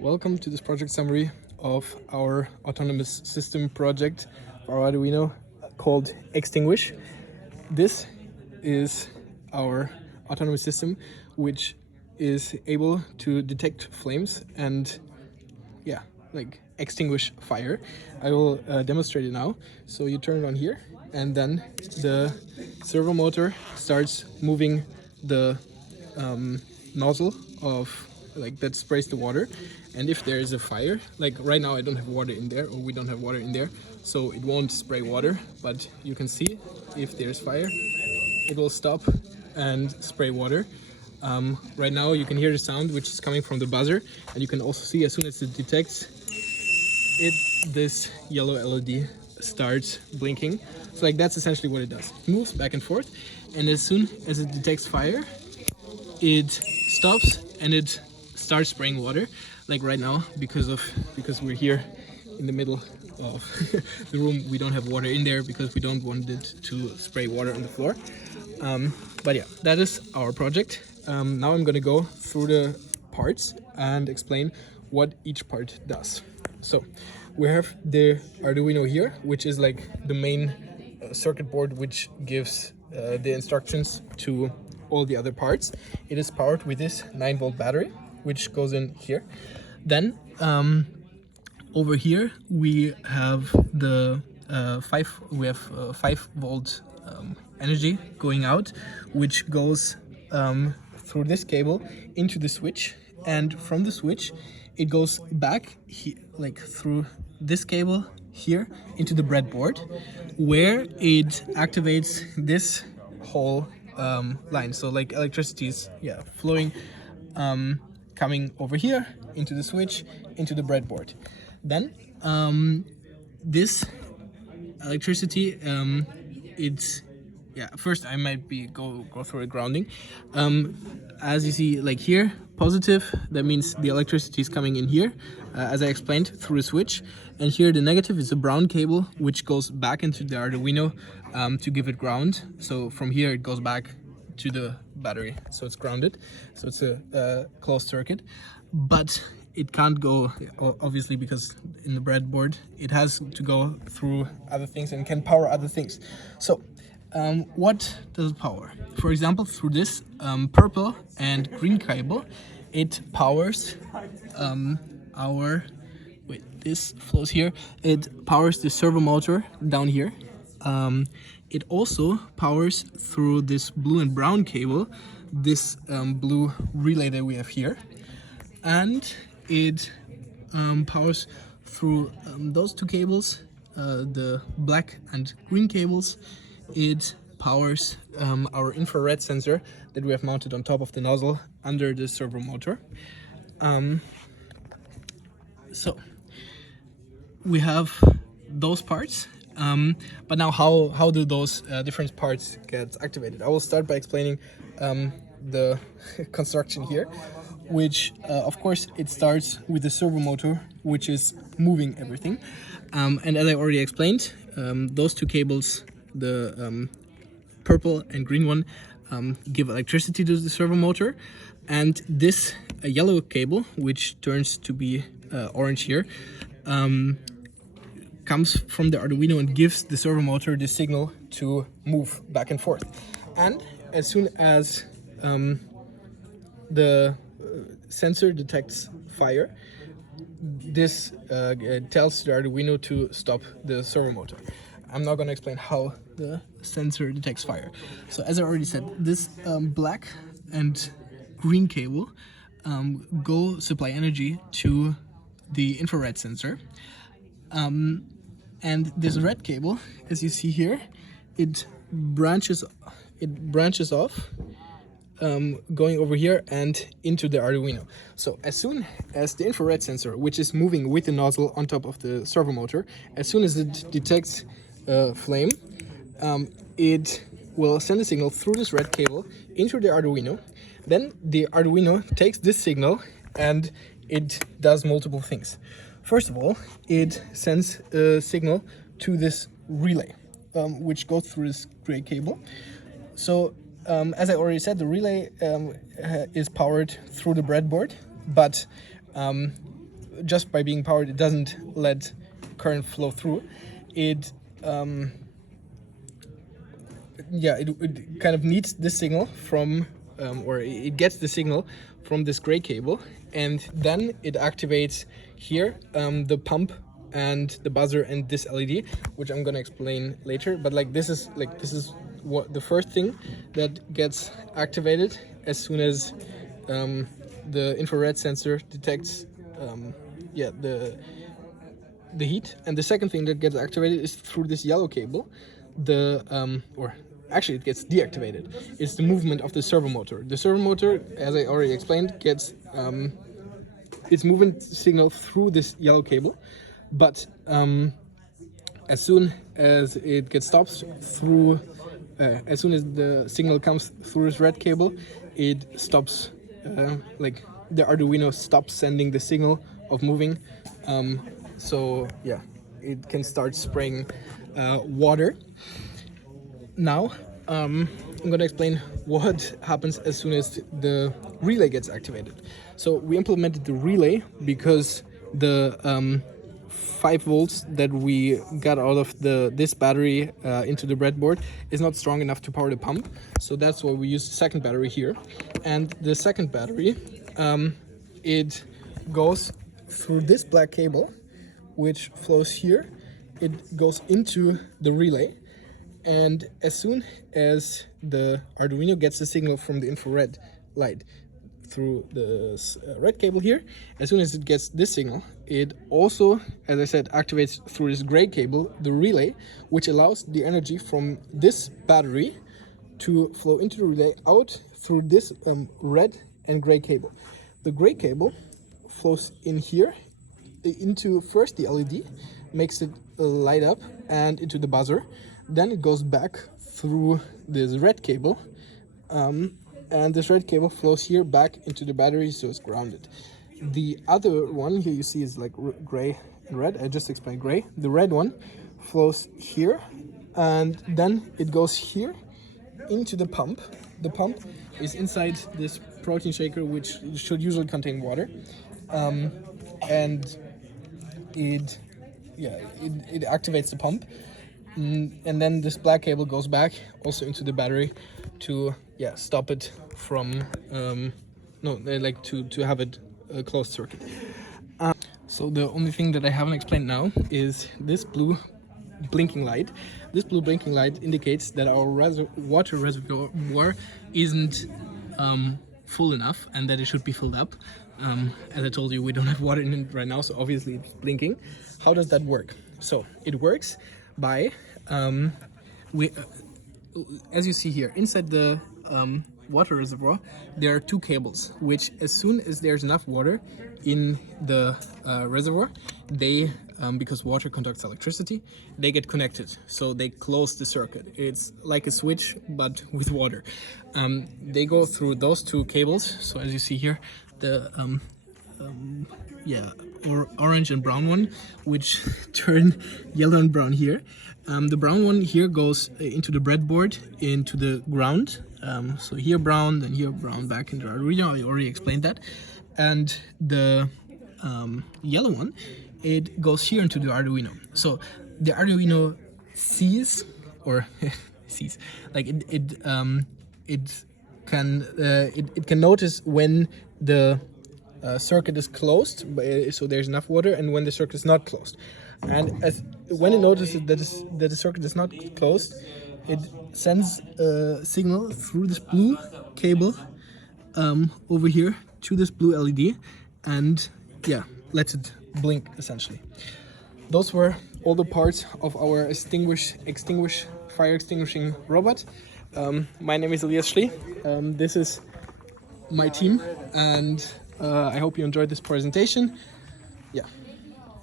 Welcome to this project summary of our autonomous system project for our Arduino called X-Tinguish. This is our autonomous system which is able to detect flames and extinguish fire. I will demonstrate it now. So you turn it on here and then the servo motor starts moving the nozzle of that sprays the water, and if there is a fire, like right now I don't have water in there, or we don't have water in there, so it won't spray water, but you can see if there's fire it will stop and spray water. Right now you can hear the sound which is coming from the buzzer, and you can also see as soon as it detects it, this yellow LED starts blinking. So that's essentially what it does. It moves back and forth, and as soon as it detects fire it stops and it starts spraying water, like right now, because we're here in the middle of the room. We don't have water in there because we don't want it to spray water on the floor. But yeah, that is our project. Now I'm gonna go through the parts and explain what each part does. So we have the Arduino here, which is like the main circuit board which gives the instructions to all the other parts. It is powered with this 9-volt battery which goes in here. Then over here we have the 5-volt energy going out, which goes through this cable into the switch, and from the switch it goes back through this cable here into the breadboard, where it activates this whole line. So electricity is flowing, coming over here into the switch into the breadboard. Then this electricity, it's first I might go through a grounding. As you see, like here, positive, that means the electricity is coming in here, as I explained, through a switch. And here the negative is a brown cable which goes back into the Arduino to give it ground. So from here it goes back to the battery, so it's grounded, so it's a closed circuit. But it can't go, obviously, because in the breadboard it has to go through other things and can power other things. So what does it power? For example, through this purple and green cable, it powers this flows here. It powers the servo motor down here. It also powers through this blue and brown cable, this blue relay that we have here, and it powers through those two cables, the black and green cables. It powers our infrared sensor that we have mounted on top of the nozzle under the servo motor. So we have those parts, but now how do those different parts get activated? I will start by explaining the construction here, which of course it starts with the servo motor, which is moving everything, and as I already explained, those two cables, the purple and green one, give electricity to the servo motor, and this yellow cable, which turns to be orange here, comes from the Arduino and gives the servo motor the signal to move back and forth. And as soon as the sensor detects fire, this tells the Arduino to stop the servo motor. I'm not going to explain how the sensor detects fire. So as I already said, this black and green cable go supply energy to the infrared sensor, and this red cable, as you see here, it branches off, going over here and into the Arduino. So as soon as the infrared sensor, which is moving with the nozzle on top of the servo motor, as soon as it detects flame, it will send a signal through this red cable into the Arduino. Then the Arduino takes this signal and it does multiple things. First of all, it sends a signal to this relay, which goes through this gray cable. So as I already said, the relay is powered through the breadboard, but just by being powered, it doesn't let current flow through. It it kind of needs the signal from, or it gets the signal from this gray cable, and then it activates here the pump and the buzzer and this LED, which I'm gonna explain later. But like this is what the first thing that gets activated as soon as the infrared sensor detects the heat. And the second thing that gets activated is through this yellow cable. Or actually it gets deactivated. It's the movement of the servo motor. The servo motor, as I already explained, gets its movement signal through this yellow cable, but as soon as it gets stopped through, as soon as the signal comes through this red cable, it stops, like the Arduino stops sending the signal of moving. So yeah, it can start spraying water. Now I'm going to explain what happens as soon as the relay gets activated. So we implemented the relay because the 5 volts that we got out of this battery into the breadboard is not strong enough to power the pump. So that's why we use the second battery here. And the second battery, it goes through this black cable, which flows here. It goes into the relay. And as soon as the Arduino gets the signal from the infrared light through the red cable here, as soon as it gets this signal, it also, as I said, activates through this gray cable the relay, which allows the energy from this battery to flow into the relay out through this red and gray cable. The gray cable flows in here into first the LED, makes it light up, and into the buzzer. Then it goes back through this red cable, and this red cable flows here back into the battery, so it's grounded. The other one here you see is like gray and red. I just explained gray. The red one flows here, and then it goes here into the pump. The pump is inside this protein shaker, which should usually contain water, and it activates the pump. And then this black cable goes back also into the battery to stop it from to have it a closed circuit. So the only thing that I haven't explained now is this blue blinking light. This blue blinking light indicates that our water reservoir isn't full enough and that it should be filled up. As I told you, we don't have water in it right now, so obviously it's blinking. How does that work? So it works by as you see here, inside the water reservoir, there are 2 cables, which as soon as there's enough water in the reservoir, they, because water conducts electricity, they get connected. So they close the circuit. It's like a switch, but with water. They go through those 2 cables. So as you see here, the orange and brown one, which turn yellow and brown here. The brown one here goes into the breadboard, into the ground. So here brown, then here brown, back into Arduino. I already explained that. And the yellow one, it goes here into the Arduino. So the Arduino sees, like it can notice when the circuit is closed, so there's enough water, and when the circuit is not closed. And when it notices that the circuit is not closed, it sends a signal through this blue cable over here to this blue LED, and lets it blink essentially. Those were all the parts of our X-Tinguish fire extinguishing robot. My name is Elias Schlee. This is my team, and I hope you enjoyed this presentation. Yeah.